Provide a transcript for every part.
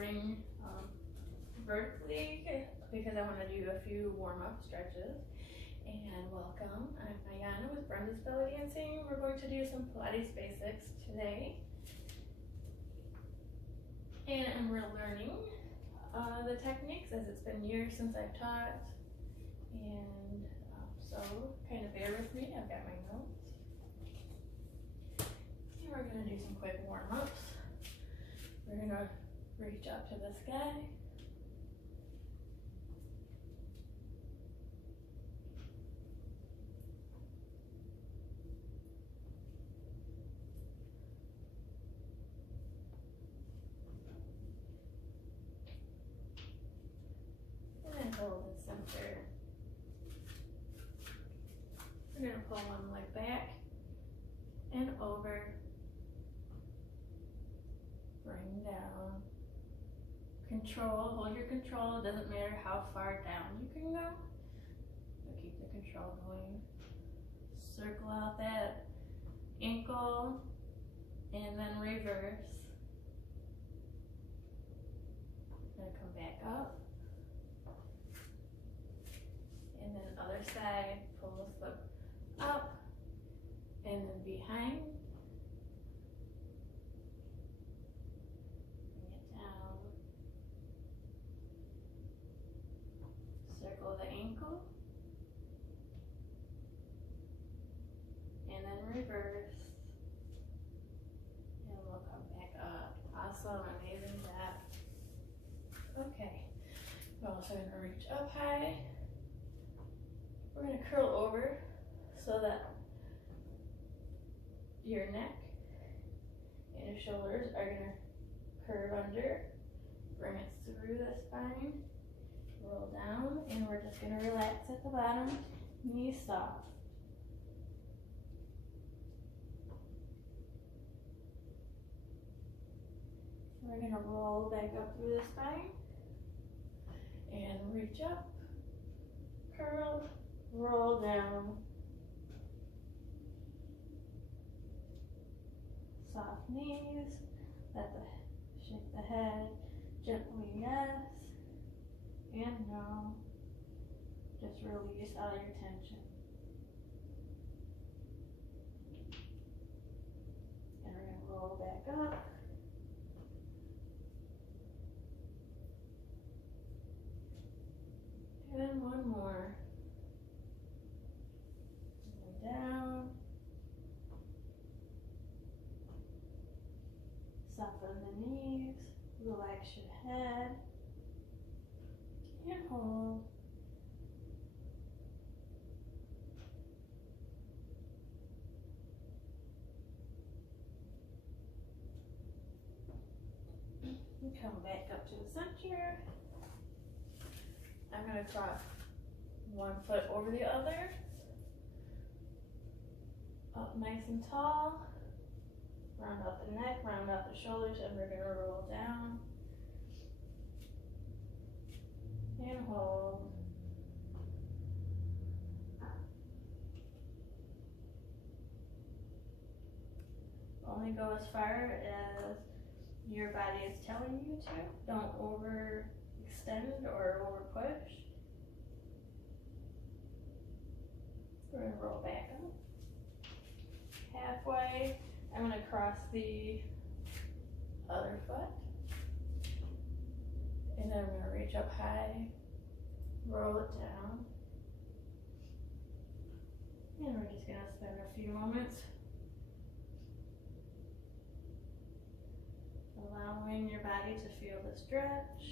recording vertically because I want to do a few warm-up stretches. And welcome, I'm Ayana with Brenda's Belly Dancing. We're going to do some Pilates basics today. And I'm relearning the techniques as it's been years since I've taught. And so kind of bear with me, I've got my notes. And we're going to do some quick warm-ups. We're going to reach up to the sky. And then hold in center. We're going to pull one leg back and over. Bring down. Control, hold your control. It doesn't matter how far down you can go, but keep the control going. Circle out that ankle and then reverse. Then come back up. And then other side, pull the foot up and then behind. Circle the ankle and then reverse, and we'll come back up. Awesome, amazing job. Okay, we're also going to reach up high. We're going to curl over so that your neck and your shoulders are going to curve under. Bring it through the spine. Roll down, and we're just going to relax at the bottom, knees soft. We're going to roll back up through the spine, and reach up, curl, roll down. Soft knees, shake the head, gently yes. And no, just release all your tension. And we're going to roll back up. And one more. Roll down. Soften the knees, relax your head. And hold. And come back up to the center. I'm going to cross one foot over the other. Up nice and tall. Round out the neck, round out the shoulders, and we're going to roll down. And hold. Only go as far as your body is telling you to. Don't overextend or over push. We're going to roll back up. Halfway, I'm going to cross the other foot. And then I'm going to reach up high, roll it down, and we're just going to spend a few moments allowing your body to feel the stretch.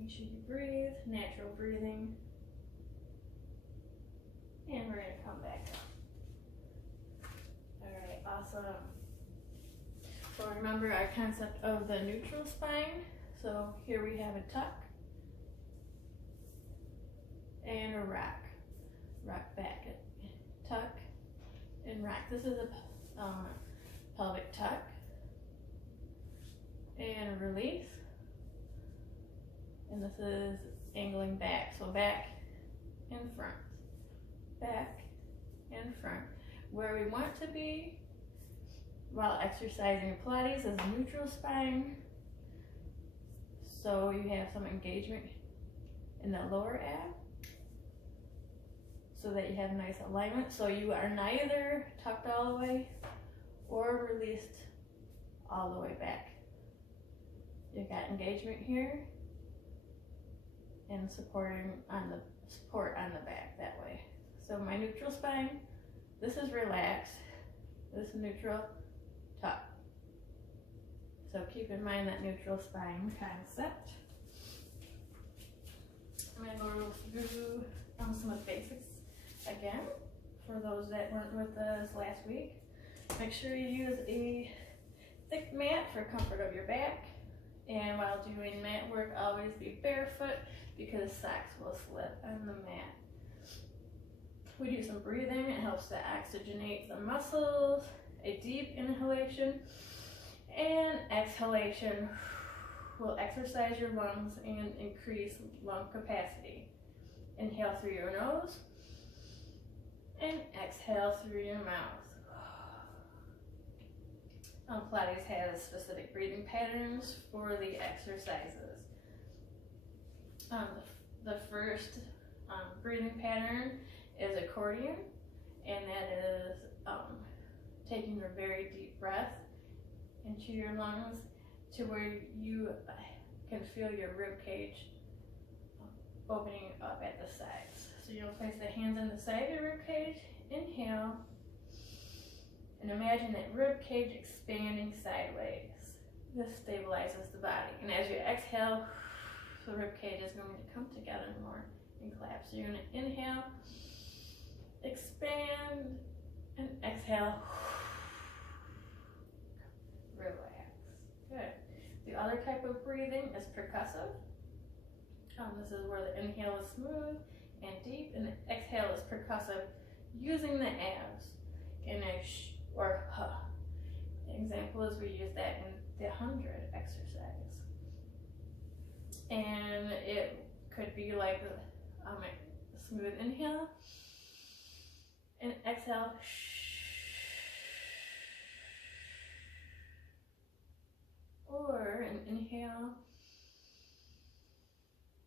Make sure you breathe, natural breathing, and we're going to come back up. Alright, awesome. So remember our concept of the neutral spine. So here we have a tuck and a rock. Rock back, tuck and rock. This is a pelvic tuck and a release. And this is angling back. So back and front, back and front. Where we want to be while exercising Pilates is neutral spine. So you have some engagement in the lower ab so that you have nice alignment. So you are neither tucked all the way or released all the way back. You've got engagement here and support on the back that way. So my neutral spine, this is relaxed, this is neutral, tuck. So keep in mind that neutral spine concept. I'm going to go through some of the basics again for those that weren't with us last week. Make sure you use a thick mat for comfort of your back. And while doing mat work, always be barefoot because socks will slip on the mat. We do some breathing. It helps to oxygenate the muscles. A deep inhalation and exhalation will exercise your lungs and increase lung capacity. Inhale through your nose and exhale through your mouth. Pilates has specific breathing patterns for the exercises. The first breathing pattern is accordion, and that is taking a very deep breath into your lungs to where you can feel your rib cage opening up at the sides. So you'll place the hands on the side of your rib cage, inhale, and imagine that rib cage expanding sideways. This stabilizes the body. And as you exhale, the rib cage is going to come together more and collapse. So you're going to inhale, expand, and exhale. Relax. Good. The other type of breathing is percussive. This is where the inhale is smooth and deep, and the exhale is percussive using the abs in a sh or huh. The example is we use that in the 100 exercise. And it could be like a smooth inhale and exhale. Or an inhale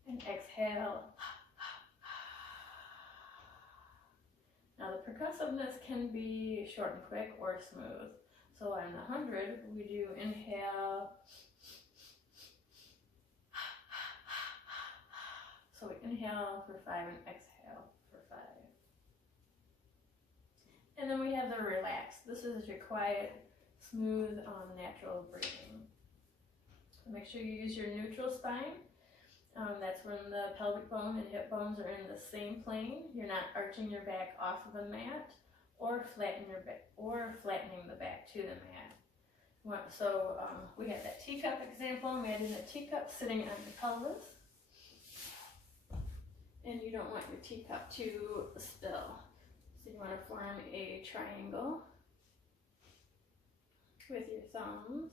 and exhale. Now the percussiveness can be short and quick or smooth. So on the 100, we do inhale. So we inhale for 5 and exhale for 5. And then we have the relax. This is your quiet, smooth, natural breathing. So make sure you use your neutral spine. That's when the pelvic bone and hip bones are in the same plane. You're not arching your back off of the mat or flattening the back to the mat. So we had that teacup example. Imagine a teacup sitting on your pelvis. And you don't want your teacup to spill. So you want to form a triangle with your thumbs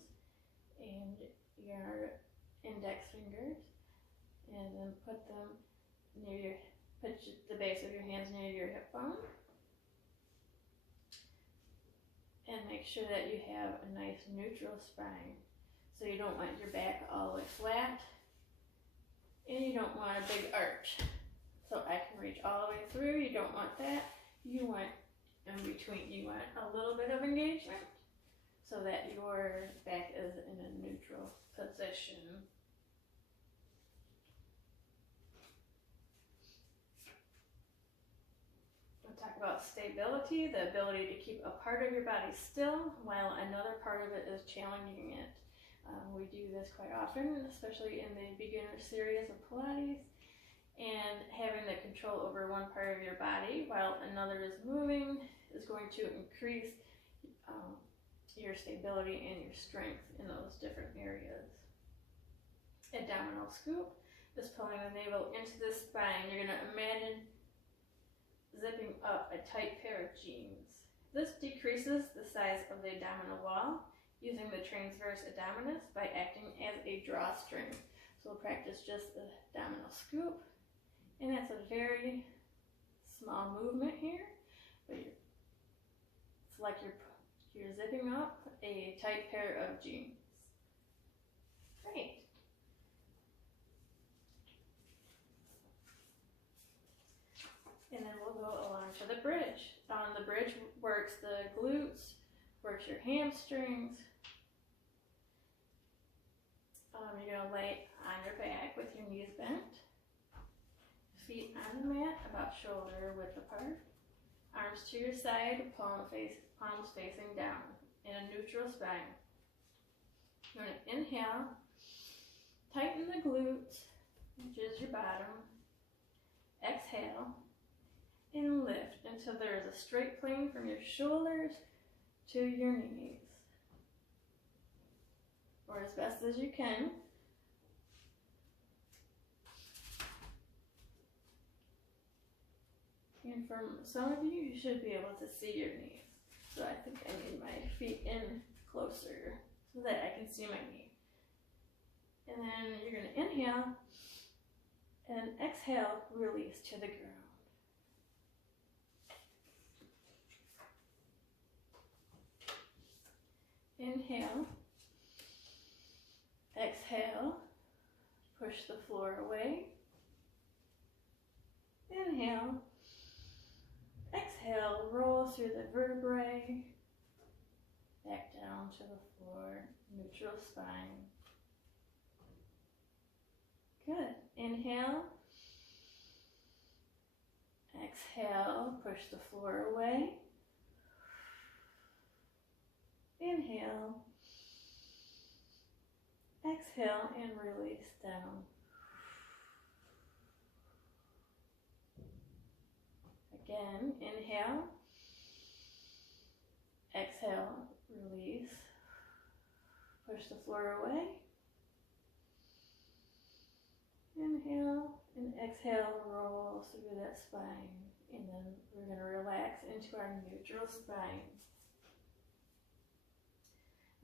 and your index fingers, and then put the base of your hands near your hip bone. And make sure that you have a nice neutral spine. So you don't want your back all the way flat, and you don't want a big arch. So I can reach all the way through. You don't want that. You want in between. You want a little bit of engagement so that your back is in a neutral position. We'll talk about stability, the ability to keep a part of your body still while another part of it is challenging it. We do this quite often, especially in the beginner series of Pilates. And having the control over one part of your body while another is moving is going to increase your stability and your strength in those different areas. Abdominal scoop is pulling the navel into the spine. You're going to imagine zipping up a tight pair of jeans. This decreases the size of the abdominal wall using the transverse abdominis by acting as a drawstring. So we'll practice just the abdominal scoop. And that's a very small movement here, but you're It's like you're zipping up a tight pair of jeans. Great. And then we'll go along to the bridge. On the bridge works the glutes, works your hamstrings. You're going to lay on your back with your knees bent. Feet on the mat, about shoulder width apart. Arms to your side, palms facing down in a neutral spine. You're going to inhale, tighten the glutes, which is your bottom. Exhale, and lift until there is a straight plane from your shoulders to your knees, or as best as you can. And for some of you, you should be able to see your knees. So I think I need my feet in closer so that I can see my knee. And then you're going to inhale and exhale, release to the ground. Inhale, exhale, push the floor away. Inhale, exhale, roll through the vertebrae, back down to the floor, neutral spine. Good. Inhale, exhale, push the floor away. Inhale, exhale, and release down. Again, inhale, exhale, release, push the floor away. Inhale and exhale, roll through that spine. And then we're going to relax into our neutral spine.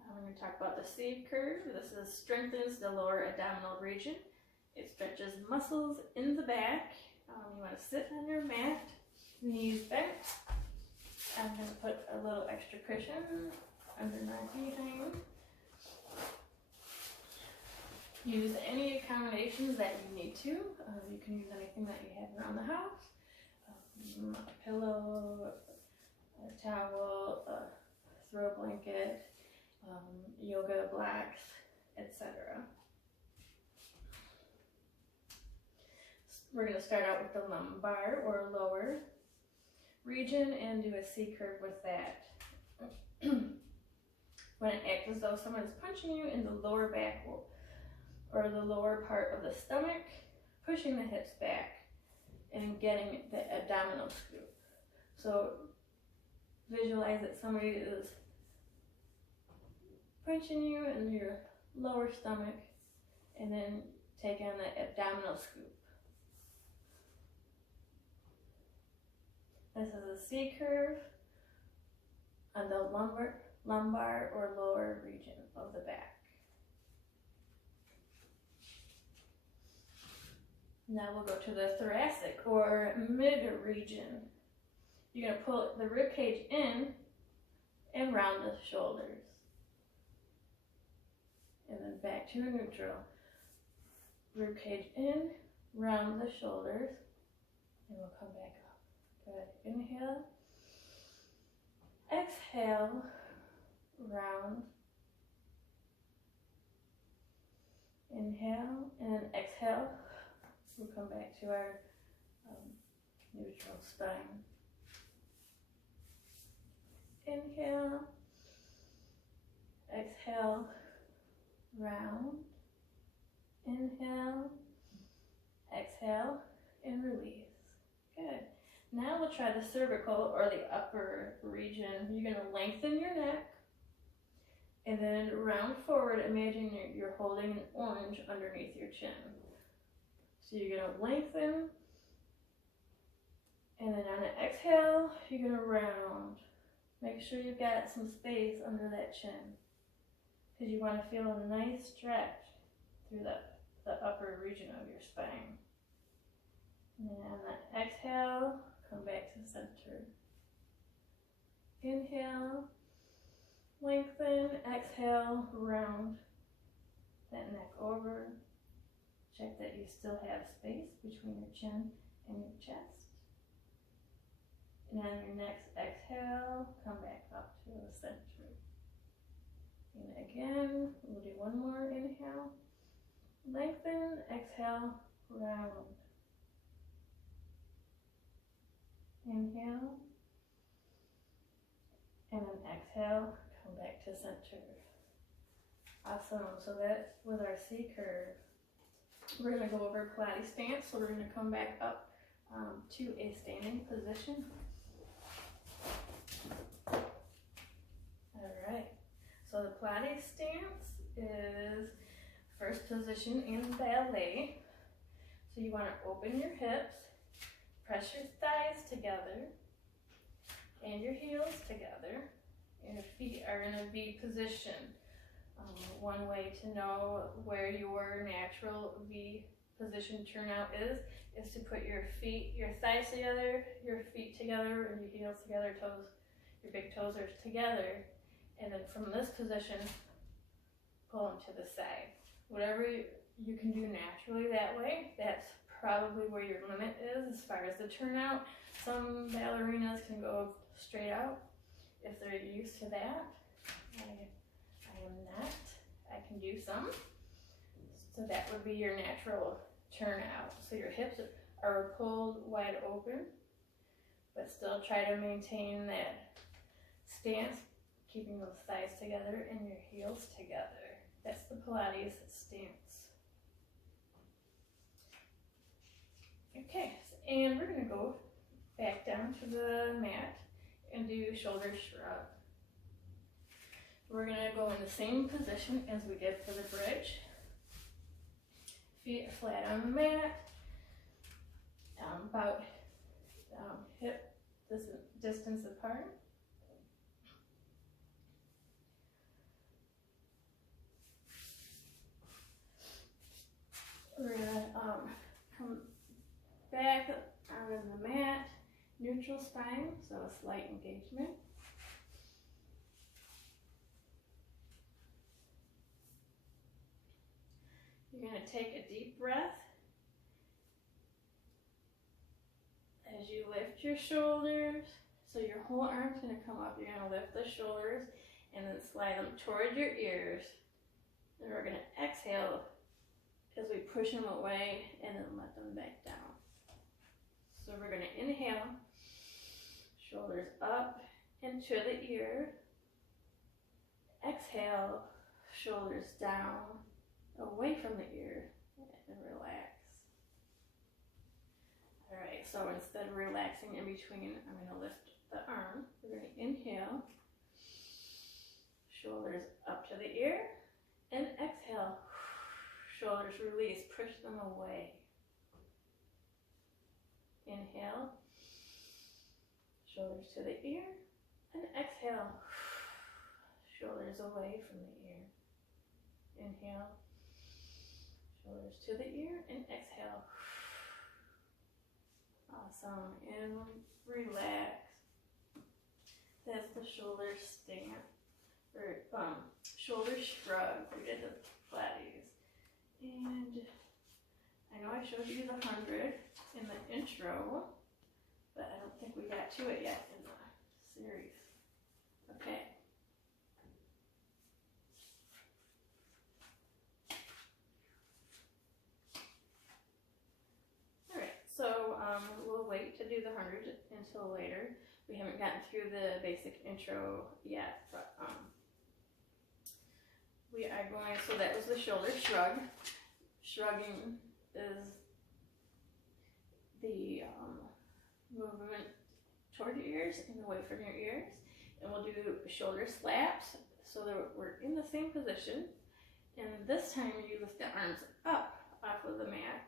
We're going to talk about the C curve. This strengthens the lower abdominal region. It stretches muscles in the back. You want to sit on your mat, knees bent. I'm going to put a little extra cushion under my behind. Use any accommodations that you need to. You can use anything that you have around the house. A pillow, a towel, a throw blanket, yoga blocks, etc. We're going to start out with the lumbar or lower region and do a C curve with that. When it acts as though someone is punching you in the lower back or the lower part of the stomach, pushing the hips back and getting the abdominal scoop. So visualize that somebody is punching you in your lower stomach and then take on the abdominal scoop. This is a C curve on the lumbar or lower region of the back. Now we'll go to the thoracic or mid region. You're going to pull the rib cage in and round the shoulders. And then back to a neutral. Rib cage in, round the shoulders, and we'll come back up. Good. Inhale. Exhale. Round. Inhale and exhale. We'll come back to our neutral spine. Inhale. Exhale. Round. Inhale. Exhale and release. Good. Now we'll try the cervical or the upper region. You're going to lengthen your neck and then round forward. Imagine you're holding an orange underneath your chin. So you're going to lengthen and then on an exhale, you're going to round. Make sure you've got some space under that chin because you want to feel a nice stretch through the upper region of your spine. And then on that exhale, come back to center. Inhale, lengthen, exhale, round that neck over. Check that you still have space between your chin and your chest. And on your next exhale, come back up to the center. And again, we'll do one more inhale. Lengthen, exhale, round. Inhale. And then exhale, come back to center. Awesome, so that was our C curve. We're gonna go over Pilates stance, so we're gonna come back up to a standing position. All right, so the Pilates stance is first position in ballet. So you wanna open your hips, press your thighs together, and your heels together, and your feet are in a V position. One way to know where your natural V position turnout is to put your feet, your thighs together, your feet together, and your heels together, toes, your big toes are together, and then from this position, pull them to the side. Whatever you can do naturally that way, that's probably where your limit is as far as the turnout. Some ballerinas can go straight out if they're used to that. I am not. I can do some. So that would be your natural turnout. So your hips are pulled wide open, but still try to maintain that stance, keeping those thighs together and your heels together. That's the Pilates stance. Okay, and we're gonna go back down to the mat and do shoulder shrug. We're gonna go in the same position as we did for the bridge. Feet flat on the mat, about hip distance apart. We're gonna come back onto the mat, neutral spine, so a slight engagement. You're going to take a deep breath as you lift your shoulders. So your whole arm's going to come up. You're going to lift the shoulders and then slide them toward your ears. And we're going to exhale as we push them away and then let them back down. So we're going to inhale, shoulders up into the ear. Exhale, shoulders down, away from the ear, and relax. All right, so instead of relaxing in between, I'm going to lift the arm. We're going to inhale, shoulders up to the ear, and exhale, shoulders release, push them away. Inhale, shoulders to the ear, and exhale, shoulders away from the ear. Inhale, shoulders to the ear, and exhale. Awesome, and relax. That's the shoulder stance, or shoulder shrug. We did the Pilates. And I know I showed you the 100 in the intro, but I don't think we got to it yet in the series. Okay. So we'll wait to do the 100 until later. We haven't gotten through the basic intro yet, but we are going, so that was the shoulder shrug. Shrugging is the movement toward your ears and away from your ears. And we'll do shoulder slaps so that we're in the same position. And this time you lift the arms up off of the mat,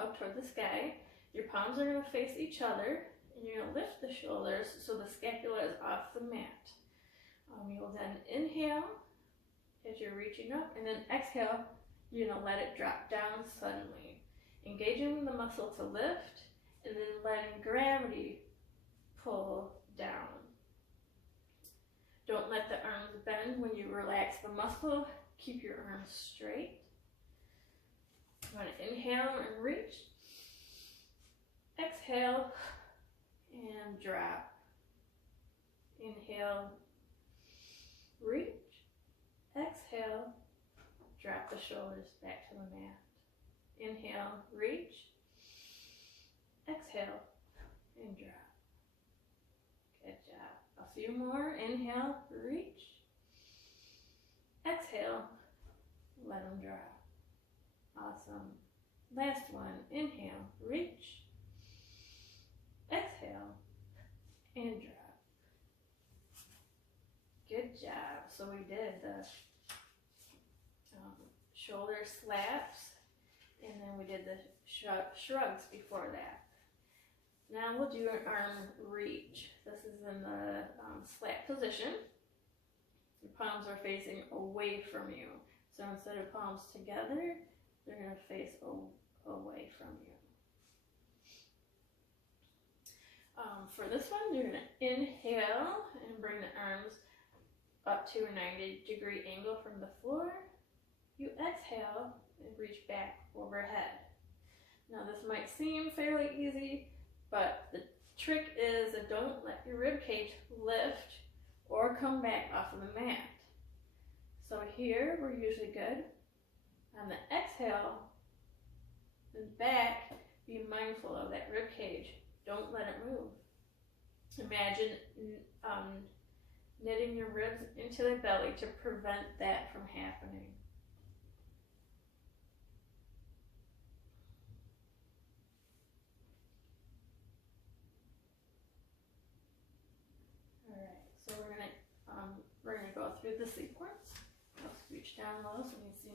up toward the sky. Your palms are going to face each other, and you're going to lift the shoulders so the scapula is off the mat. You'll then inhale as you're reaching up, and then exhale, you're going to let it drop down suddenly. Engaging the muscle to lift, and then letting gravity pull down. Don't let the arms bend when you relax the muscle. Keep your arms straight. You want to inhale and reach. Exhale and drop. Inhale, reach. Exhale, drop the shoulders back to the mat. Inhale, reach. Exhale and drop. Good job. A few more. Inhale, reach. Exhale, let them drop. Awesome. Last one. Inhale, reach. Exhale and drop. Good job. So we did the shoulder slaps, and then we did the shrugs before that. Now we'll do an arm reach. This is in the slap position. Your palms are facing away from you. So instead of palms together, they're going to face away from you. For this one, you're going to inhale and bring the arms up to a 90-degree angle from the floor. You exhale and reach back overhead. Now this might seem fairly easy, but the trick is that don't let your rib cage lift or come back off of the mat. So here we're usually good. On the exhale, and back, be mindful of that rib cage. Don't let it move. Imagine knitting your ribs into the belly to prevent that from happening. All right, so we're gonna go through the sequence. Let's reach down low so you can see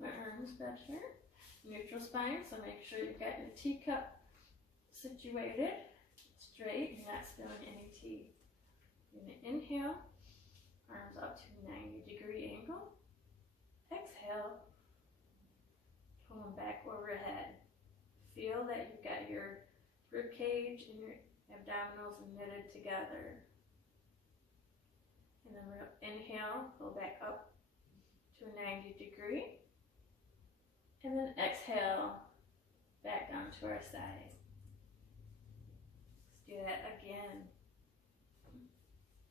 my arms better. Neutral spine, so make sure you've got your teacup situated straight. You're not spilling any tea. You're going to inhale, arms up to 90-degree angle. Exhale, pull them back overhead. Feel that you've got your rib cage and your abdominals knitted together. And then we're going to inhale, go back up to a 90-degree. And then exhale, back down to our side. Let's do that again.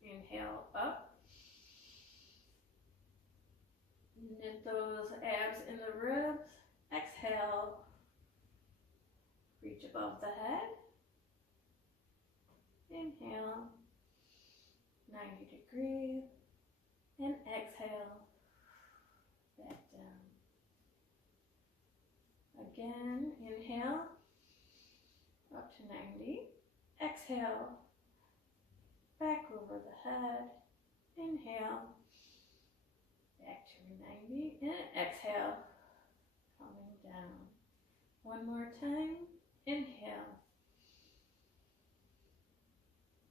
Inhale up. Knit those abs in the ribs. Exhale. Reach above the head. Inhale. 90 degrees. And exhale. Back down. Again, inhale. Up to 90. Exhale. Back over the head. Inhale. Back to 90. And exhale. Coming down. One more time. Inhale.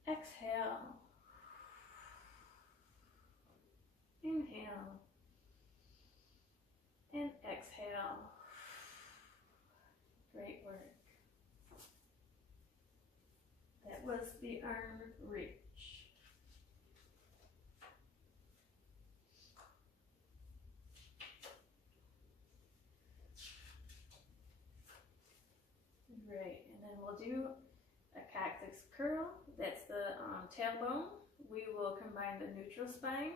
Exhale. Inhale. And exhale. Great work. That was the arm reach. Right, and then we'll do a coccyx curl. That's the tailbone. We will combine the neutral spine,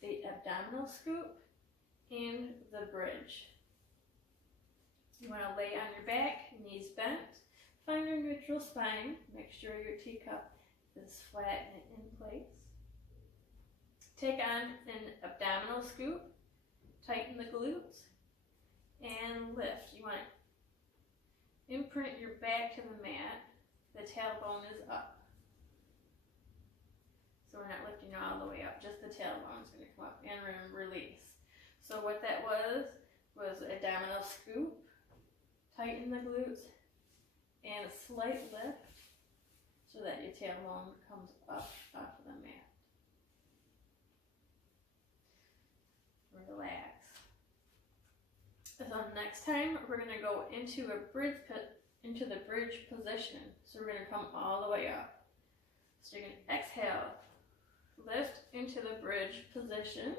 the abdominal scoop, and the bridge. You want to lay on your back, knees bent. Find your neutral spine. Make sure your teacup is flat and in place. Take on an abdominal scoop. Tighten the glutes and lift. You want to imprint your back to the mat. The tailbone is up. So we're not lifting all the way up. Just the tailbone is going to come up and release. So what that was abdominal scoop. Tighten the glutes. And a slight lift so that your tailbone comes up off of the mat. Relax. So next time we're going to go into the bridge position. So we're going to come all the way up. So you're going to exhale, lift into the bridge position.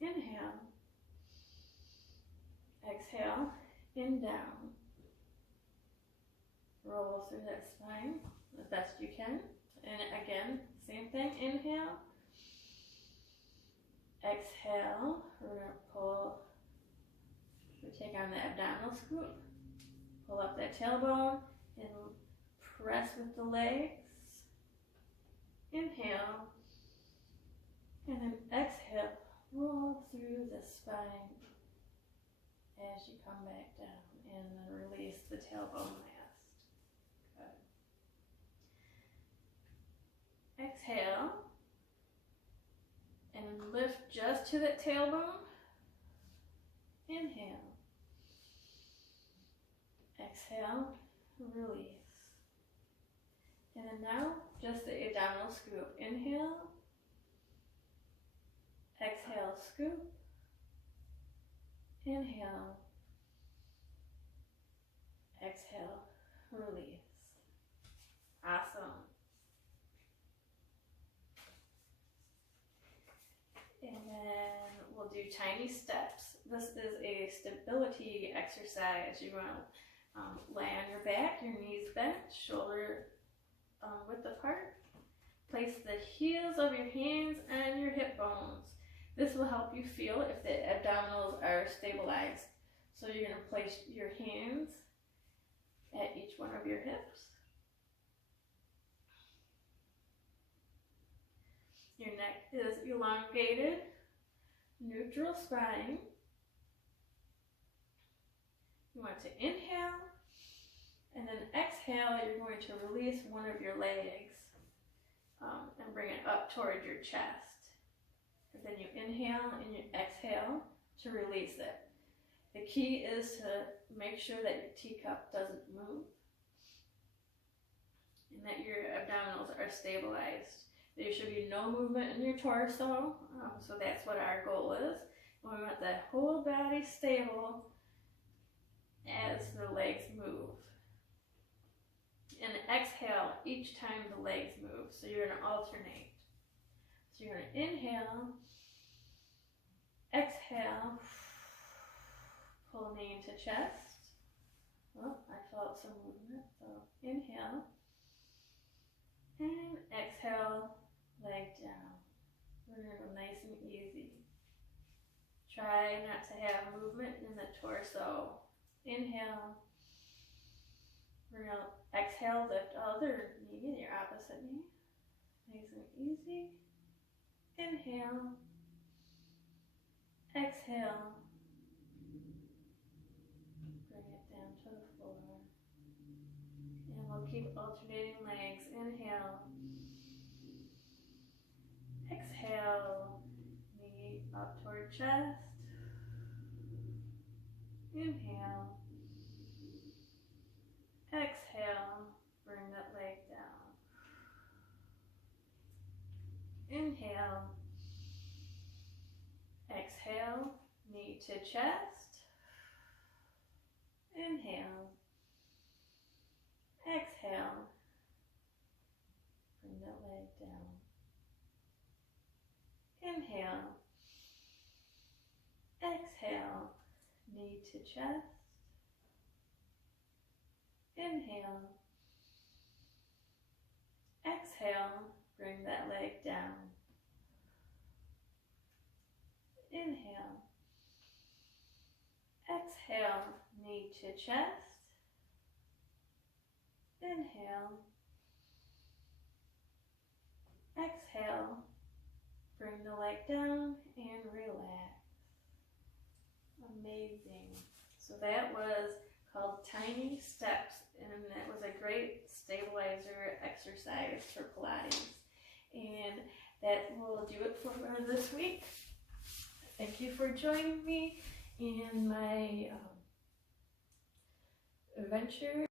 Inhale. Exhale, in down. Roll through that spine the best you can. And again, same thing. Inhale. Exhale. We're going to pull. We take on the abdominal scoop. Pull up that tailbone and press with the legs. Inhale. And then exhale. Roll through the spine as you come back down, and then release the tailbone last. Good. Exhale, and lift just to that tailbone. Inhale. Exhale, release. And then now, just the abdominal scoop. Inhale. Exhale, scoop. Inhale. Exhale, release. Awesome. And then we'll do tiny steps. This is a stability exercise. You want to lay on your back, your knees bent, shoulder width apart. Place the heels of your hands on your hip bones. This will help you feel if the abdominals are stabilized. So you're going to place your hands at each one of your hips. Your neck is elongated, neutral spine. You want to inhale, and then exhale, you're going to release one of your legs and bring it up toward your chest. And then you inhale and you exhale to release it. The key is to make sure that your teacup doesn't move and that your abdominals are stabilized. There should be no movement in your torso, so that's what our goal is. We want the whole body stable as the legs move. And exhale each time the legs move, so you're going to alternate. So you're going to inhale, exhale, pull knee into chest. Oh, I felt some movement, so inhale, and exhale, leg down. We're going to go nice and easy. Try not to have movement in the torso. Inhale. We're going to exhale, lift other knee, your opposite knee. Nice and easy. Inhale. Exhale. Bring it down to the floor. And we'll keep alternating legs. Inhale. Exhale. Knee up toward chest. Inhale. Exhale. Bring that leg down. Inhale. Exhale. Knee to chest. Inhale. Exhale. Bring that leg down. Inhale. Exhale. Knee to chest. Inhale. Exhale. Bring that leg down. Inhale. Exhale. Knee to chest. Inhale. Exhale. Bring the leg down and relax. Amazing. So that was called Tiny Steps, and that was a great stabilizer exercise for Pilates. And that will do it for this week. Thank you for joining me in my adventure.